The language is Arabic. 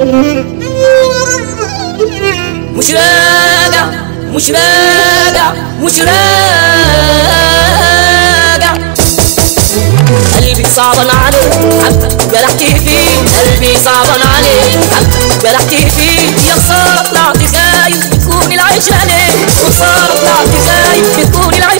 مش راجع مش راجع مش راجع. قلبي صعبان عليك حبك جرحتي فيه، قلبي صعبان عليك حبك جرحتي فيه. يا خسارة طلعت خايف بتكون العيش عليك، وخسارة طلعت خايف بتكون العيش